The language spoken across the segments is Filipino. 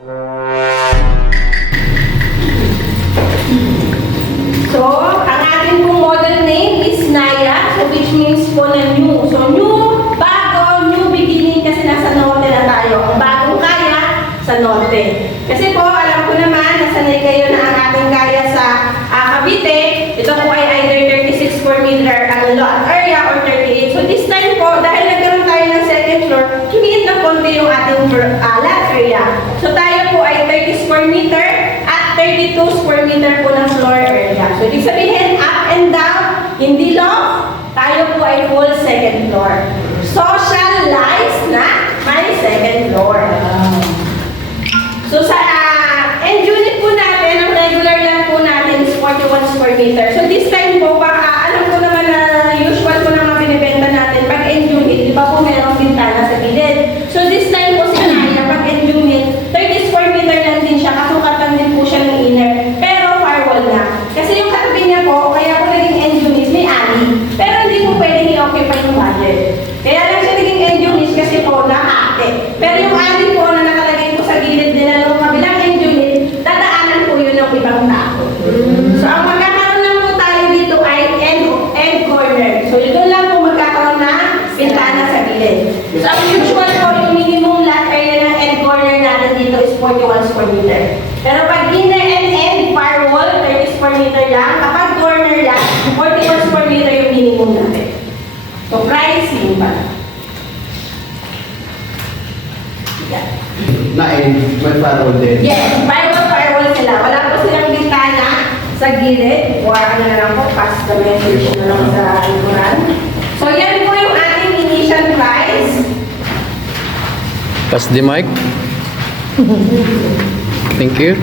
So, ang ating pong model name is Naya, so which means po na new. So, new, bago, new beginning kasi nasa norte na tayo. Ang bagong kaya sa norte. Kasi po, alam ko naman, nasanay kayo na ang ating kaya sa Cavite. Ito po ay either 36 square meter ang lot area or 38. So, this time po, dahil nagkaroon tayo ng second floor, lumiit na konti yung ating lot area. So, tayo po ay 30 square meter at 32 square meter po ng floor area. So, ibig sabihin, up and down, hindi loft, tayo po ay full second floor. Socialize na may second floor. So, sa end unit po natin, ang regular lang po natin is 41 square meter. So, this time po, alam ko naman na usual po naman binibenta natin pag end unit, di ba po merong bintana sa gilid. So, this time po si Naya, pag end unit, 30 square meter lang din siya, kasukatan din po siya ng inner, pero firewall na. Kasi yung katabi niya po, kaya po naging end unit, may alley. Pero hindi po pwedeng i-occupy yung budget. Kaya lang siya naging end unit kasi po nakakate. Pero yung alley po na nakalagay po sa gilid din na nung kabilang end unit, dadaanan po yun ng ibang tao. So, ang magkakaroon lang po tayo dito ay end corner. So, yun lang po magkakaroon na bintana sa gilid. So, ang usual po, yung minimum lot area ng end corner natin dito is 41 square meter. Pero pag inner and end firewall, 30 square meter lang. Kapag corner lang, 41 square meter yung minimum natin. So, pricing pa. Yeah. Na-end, may firewall din. Yes, firewall sila. Wala po silang bintana sa gilid. O ano na lang po, pass the message na lang sa likuran. So, yan po yung ating initial price. Pass the mic. Thank you.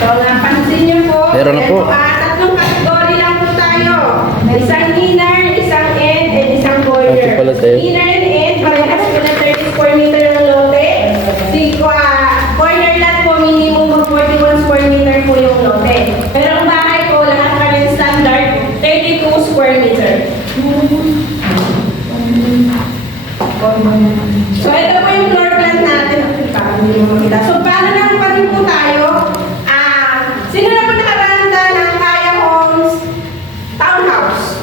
So, napansin niyo po. Meron na po. Tatlong category lang po tayo. Isang inner, isang end, and isang corner. Ito pala tayo. Inner and end, parehas po na 30 square meter ng lote. Corner lot po, minimum of 41 square meter po yung lote. Pero ang bahay po, lahat pa rin standard, 32 square meter. So, ito po yung floor plan natin. Hindi mo makita. So, paano lang pa rin po tayo? Sino na po nakabanda ng Kaya Homes Townhouse?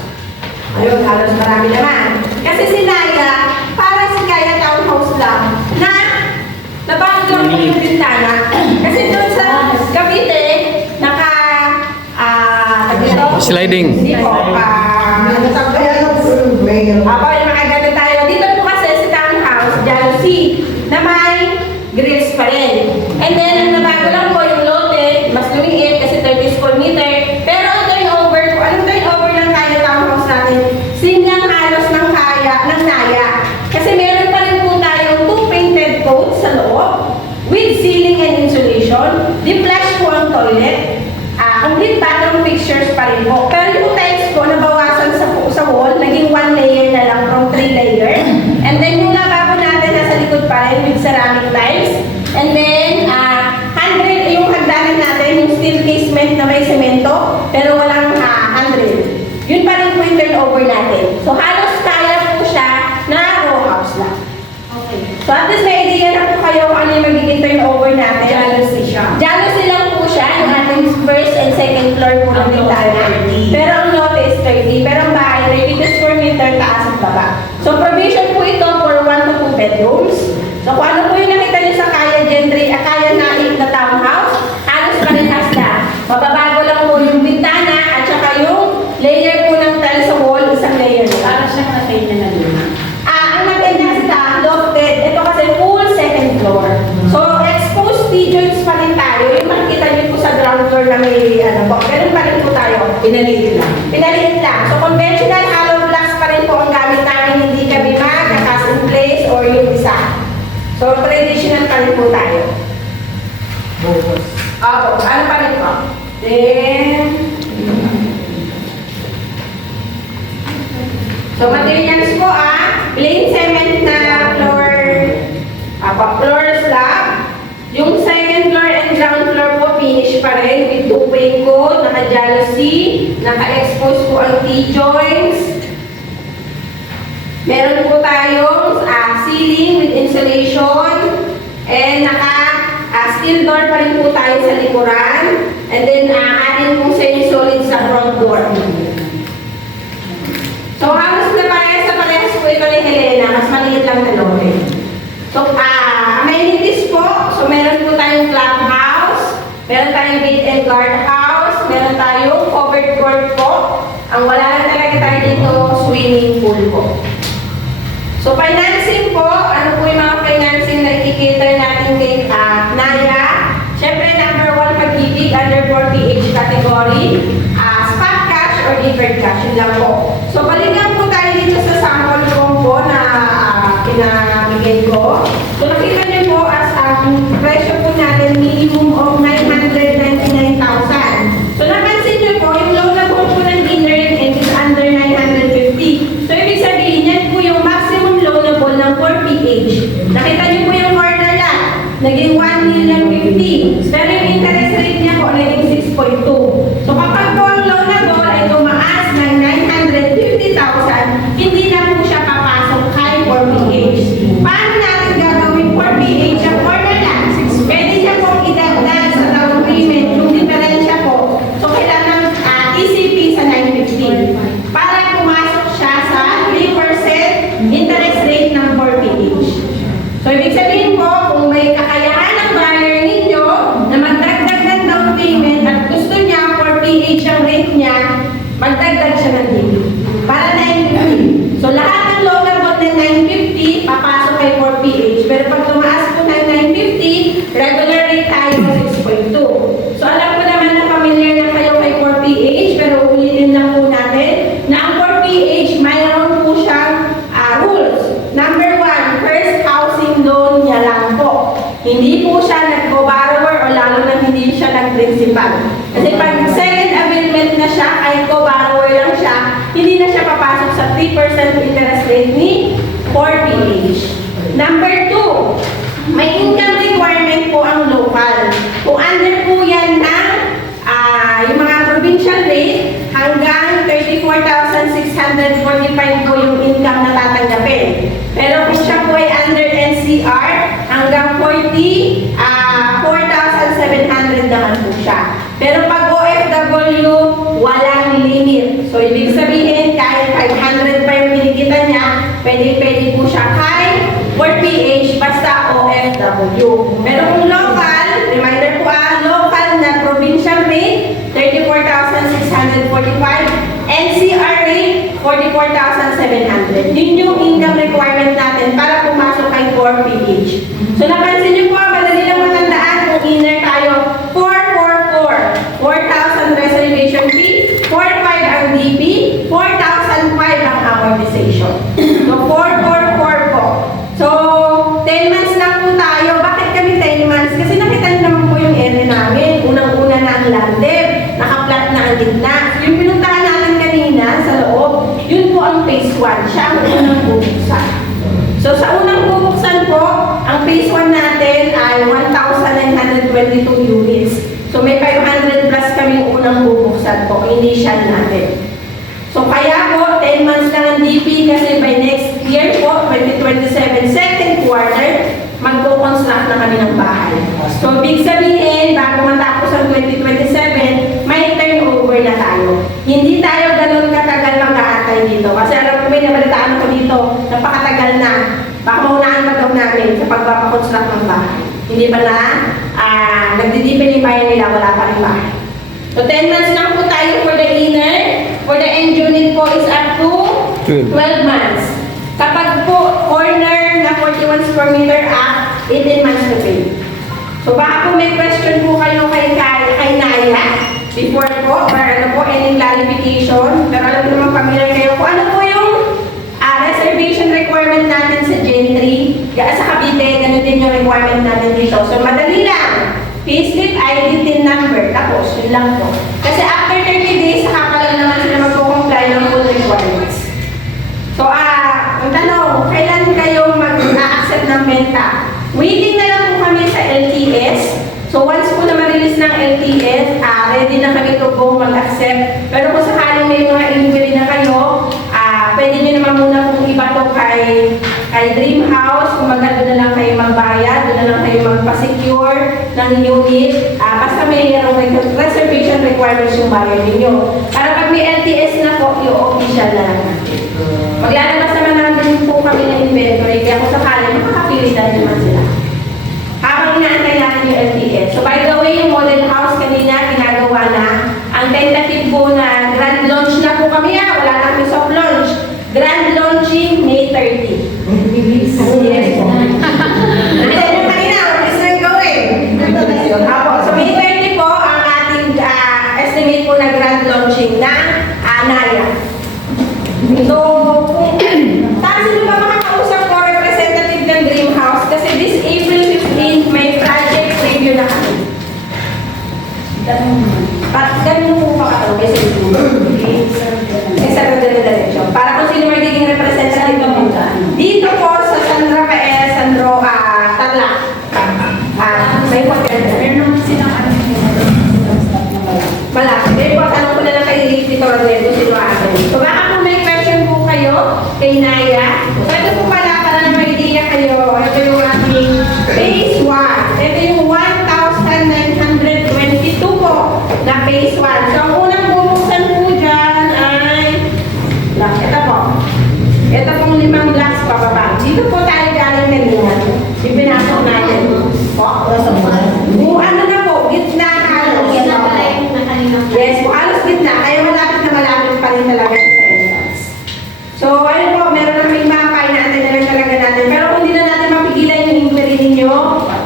Ayun, halos marami naman. Kasi si Naya, para si Kaya Townhouse lang, na nabago lang po yung bintana. Kasi doon sa Cavite, Sliding. Hindi po, ano tawag ba yan? Apo, yung mga ganun tayo. Dito po kasi si Townhouse, Jealousy, na may grills pa rin. And then, ang nabago lang po yung lote, mas lumiit kasi 30 square meter. Pero ang turnover po, anong turnover ng Kaya Townhouse natin? Same lang halos ng Kaya, ng Naya. Kasi meron pa rin po tayong 2 painted coats sa loob with ceiling and insulation. Di-flash po ang toilet. Complete bathroom fixtures pa rin po. Pero yung tiles po, nabawasan sa wall, naging 1 layer na lang from 3 layer. And then yung lavabo natin nasa likod pa rin with ceramic tiles. And then, yung hagdanan natin, yung steel casement na may semento, pero walang handrail. Yun pa rin po yung turnover natin. So halos kaya po siya na row house lang. Okay. So at least may idea na po kayo kung ano yung magiging turnover natin. Jealousy siya. Jealousy lang po siya, yung ating first and second floor po ng bintana. Pero ang lote is 30. Pero ang bahay, 32 square meter taas at baba. So provision po ito for 1 to 2 bedrooms. So kung ano po yung nakita niyo sa Kaya Gentry, Kaya Naik na townhouse, halos parehas na. Mababago lang po yung bintana at saka yung layer po ng tile sa wall, isang layer. Para siyang natay na luna. Ang natay na sa lofted, ito kasi full second floor. So exposed T-joints pa rin tayo. Yung makikita niyo po sa ground floor na may ganun pa rin po tayo. Pinaliit lang. Pinaliit lang. So conventional hollow blocks pa rin po ang gamit namin, hindi kabimag, cast in place, or yung isa. So traditional pa rin po tayo. Opo, ano pa rin po? Then, so materials po plain cement na floor slab. Yung second floor and ground floor po finish pa rin with 2 pane coat, naka-jealousy, naka-expose po ang T-joints. Meron po tayong ceiling with insulation and door pa rin po tayo sa likuran. And then, atin pong semi-solid sa front door. So, halos na parehas po ito ni Helena. Mas maliit lang na lote. So, amenities po. So, meron po tayong clubhouse. Meron tayong gate and guard house. Meron tayong covered court po. Ang wala lang talaga tayo dito, swimming pool po. So, financing po. Ano po yung mga financing na ikikater natin kay Naya? Siyempre, number 1, pag-ibig under 40 age category. Spot cash or deferred cash. Yun lang po. So, balikan po tayo dito sa sample form po na pinamigay ko. So, nakita niyo po as ang presyo po natin minimum of 999,000. So, napansin niyo po, yung loan na po ng dinner and is under 950. So, ibig sabihin, yan po yung maximum loanable ng 4PH. Nakita niyo po yung corner lang. Naging 1,050,000. Pero yung interest rate niya po, naging 6.2. So, kapag po ang loanable ay tumaas ng 950,000, hindi na po siya papasok kay 4PH. Paano natin gagawin 4PH ang corner lang? Pwede niya pong idagdag sa down payment yung diferensya po. So, kailangan ECP sa 950 para pumasok siya sa 3% interest rate ng 4PH. So, ibig sabihin po, kung may kakayahan ng buyer ninyo na magdagdag ng down payment at gusto niya 4PH ang rate niya, magdagdag siya ng DP para 950. So, lahat ng loanable na 950, papasok kay 4PH. Pero pag tumaas po ng 950, regular rate tayo 6.2. So, alam ko naman na familiar na kayo kay 4PH, pero ulitin lang po natin na ang 4PH, mayroon po siyang rules. Number 1, first housing loan niya lang po. Hindi po siya nag-co-borrower o lalo na hindi siya nag-principal. Kasi pag second availment na siya, kahit co-borrower lang siya, hindi na siya papasok sa 3% interest rate ni 4PH. Number 2, may income requirement po ang local. Kung under po yan ng yung mga provincial rate, hanggang 34,645 po yung income na tatanggapin. Pero kung siya po ay under NCR, hanggang 4,700 naman po siya. Pero pag OFW, walang limit. So, ibig sabihin, kahit 500 pa yung kinikita niya, pwede po siya kay 4PH basta OFW. Pero kung local, reminder po local na provincial rate, 34,645, NCR rate, 44,700. Yun yung income requirement natin para pumasok kay 4PH. So, napansin niyo po, madali lang matandaan kung inner tayo, 444, 4,000 reservation fee, 4,500 ang DP, 4,005 ang amortization. So, 444 po. So, 10 months lang po tayo. Bakit kami 10 months? Kasi nakita niyo naman po yung area namin. Unang-una na ang landed, naka-flat na ang gitna. Yung pinuntahan natin kanina sa loob, yun po ang phase 1. Siya ang unang bubuksan. So, sa unang bubuksan po, ang phase 1 natin ay 1,922 units. So, may 500 plus kami unang bubuksan po, initial natin. So, kaya po, 10 months lang ang DP kasi by next year po, 2027, second quarter, magpo-construct na kami ng bahay. So, big sabihin, bago matapos ang 2027, may turnover na tayo. Hindi tayo ganun katagal mag-aantay dito. Kasi alam ko, may nabalitaan ko dito, napakatagal na. Baka maunahan pa daw namin sa pagpapakonstruct ng bahay. Hindi ba na nagdidipin yung bahay nila, wala pa rin bahay. So, 10 months lang po tayo for the inner. For the end unit po is up to 12 months. Kapag po corner na 41 square meter up, 18 months to pay. So, baka po may question po kayo kay Naya before po, or ano po, any clarification. Pero alam ko naman familiar kayo kung ano po yung reservation requirement natin sa Gen 3. Sa Cavite, ganun din yung requirement natin dito. So, madali lang. Payslip, ID, TIN number. Tapos, yun lang po. Kasi after 30 days, saka pala naman sila magpo-comply ng full requirements. So, ang tanong, kailan kayo mag-accept ng benta? Waiting na lang po kami sa LTS. So, once po na ma-release ng LTS, ready na kami to go mag-accept. Pero kung sakaling may mga inquiry na kayo, pwede nyo naman muna kung iba to kay Dream House. Kung maganda na lang kayo magbayad, doon na lang kayo kayo magpa-secure ng unit. Basta may reservation requirements yung bayan ninyo. Para pag may LTS na po, yung official na lang natin. Maglalabas naman natin po kami ng inventory, kaya kung sakali, makakapili na naman sila. Habang inaantay natin yung LTS. So by the way, yung model house kanina, ginagawa na. Ang tentative po na grand launch na po kami, wala na kami soft launch. Grand launching May 30. Yes po. Ano yung kanina, is na gawin. So May 30 po ang ating estimate po na grand launching na Naya. So, tapos sino ba makakausap ko representative ng Dream House? Kasi this April 15, may project review na kami. Ganun po pa ka ito, sa diretso. Para kung sino magiging representative ng dito po sa San Rafael, Tarlac. May hotel. Meron naman silang malapit. May po, tanong ko na lang kay Tito Rodel kung sino atin. So baka kung may question po kayo kay Naya, so ito po pala para na may idea kayo. Ito yung ating phase 1. Ito yung 1,922 po na phase 1. So ang unang bubuksan po dyan ay ito po. Ito pong 5 blocks pababa. Dito po tayo galing kanina. Yung pinasok natin. Po, ano na po, gitna halos. Yes, po, halos gitna. Kaya malapit pa rin talaga sa entrance. So, ayun po, meron na may mapa, inaantay na lang talaga natin. Pero kung hindi na natin mapigilan yung inquiry ninyo,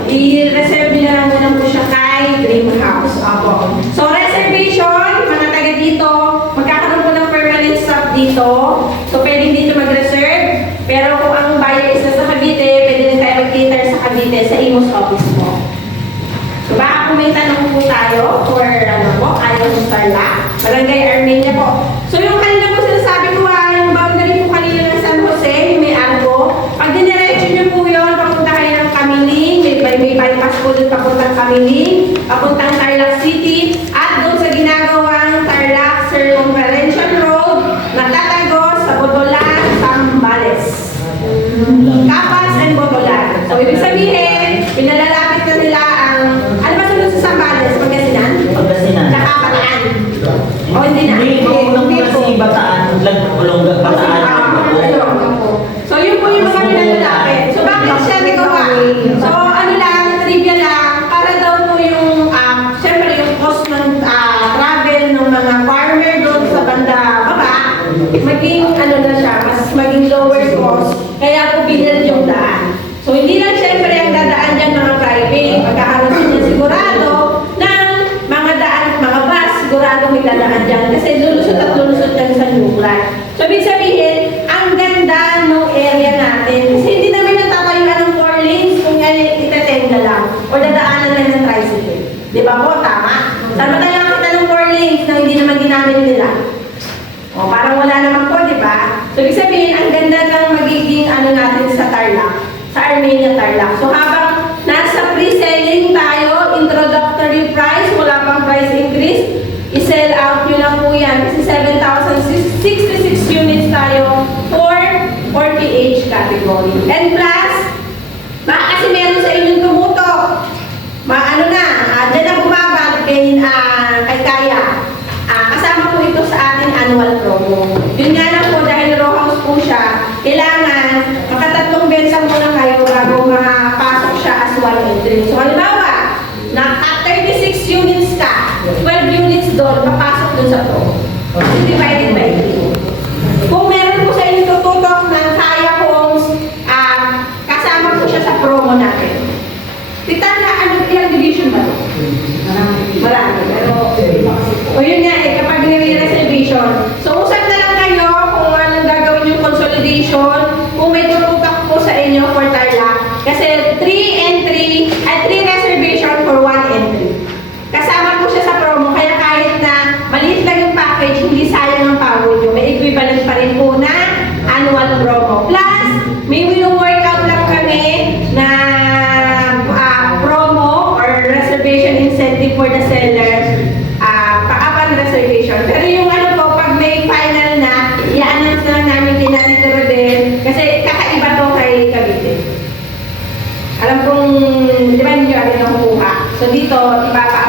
i-reserve nyo na lang muna po siya kay Dream House. Apo. So, reservation, mga taga dito, magkakaroon po ng permanent stop dito. So, pwedeng dito mag-reserve. Pero kung ang buyer is nasa Cavite, pwede din tayo mag-cater sa Cavite, sa Imus office po. So, baka kung may tanong po tayo for ayaw ng Tarlac, Barangay Armenia po. So, yung kanina po sinasabi ko yung boundary po kanina ng San Jose, yung may arko. Pag diniretso nyo po yun, papunta kayo ng Camiling, may bypass po dun papuntang Camiling, papuntang Tarlac City, at doon sa ginagawang Tarlac Circumferential Road, natatagos sa Botolan, Zambales. Capas and Botolan. So, ibig sabihin, pinalalapit na nila ang, ano ba sunod sa Zambales? Pagkasinan? Nakabataan. O, hindi na. Bataan. So, yun po yung mga pinalalapit. So, bakit siya nagawa? So, ano lang, trivia lang, para daw po yung, syempre yung cost ng travel ng mga farmer doon sa banda baba, maging, maging lower cost, kaya po binan yung daan. So, hindi lang syempre ang dadaan dyan mga private, magkakaroon din sigurado ng mga daan, mga bus, sigurado may dadaan dyan kasi lulusot at lulusot dyan sa lugar. So, ibig sabihin, ang ganda ng area natin kasi hindi namin natatayuan ng 4 lanes kung itatenda lang o dadaanan lang ng tricycle. Di ba po? Tama? Tama tayo kita ng 4 lanes na hindi naman ginamit nila. O, parang wala naman po, di ba? So, ibig sabihin, ang ganda ng magiging natin sa Tarlac, sa Armenia Tarlac. So, habang nasa pre-selling tayo, introductory price, wala pang price increase, i-sell out nyo lang po yan kasi 7,066 units tayo for 40H category. And plus, baka kasi meron sa inyong tumutok, dyan na bumabag kay Kaya. Kasama po ito sa ating annual promo. Yun nga lang po, dahil row house po siya, kailangan makatatlong bensang muna kayo bago makapasok siya as one entry. So, halimbawa, naka 36 units ka, 12 units doon, papasok doon sa promo. Divided by 3. Kung meron po sa inyo tututok ng Kaya Homes, kasama po siya sa promo natin. Titan na, ilang division ba ito? Marami. Pero, o yun nga kapag nire-reservation. So, usap na lang kayo kung anong gagawin yung consolidation, kung may tututok po sa inyo for Tarlac. Kasi 3 reservation for 1 entry. Kasama po siya sa promo, kaya kahit na maliit lang yung package, hindi sayang ang pagod So dito, ipapaano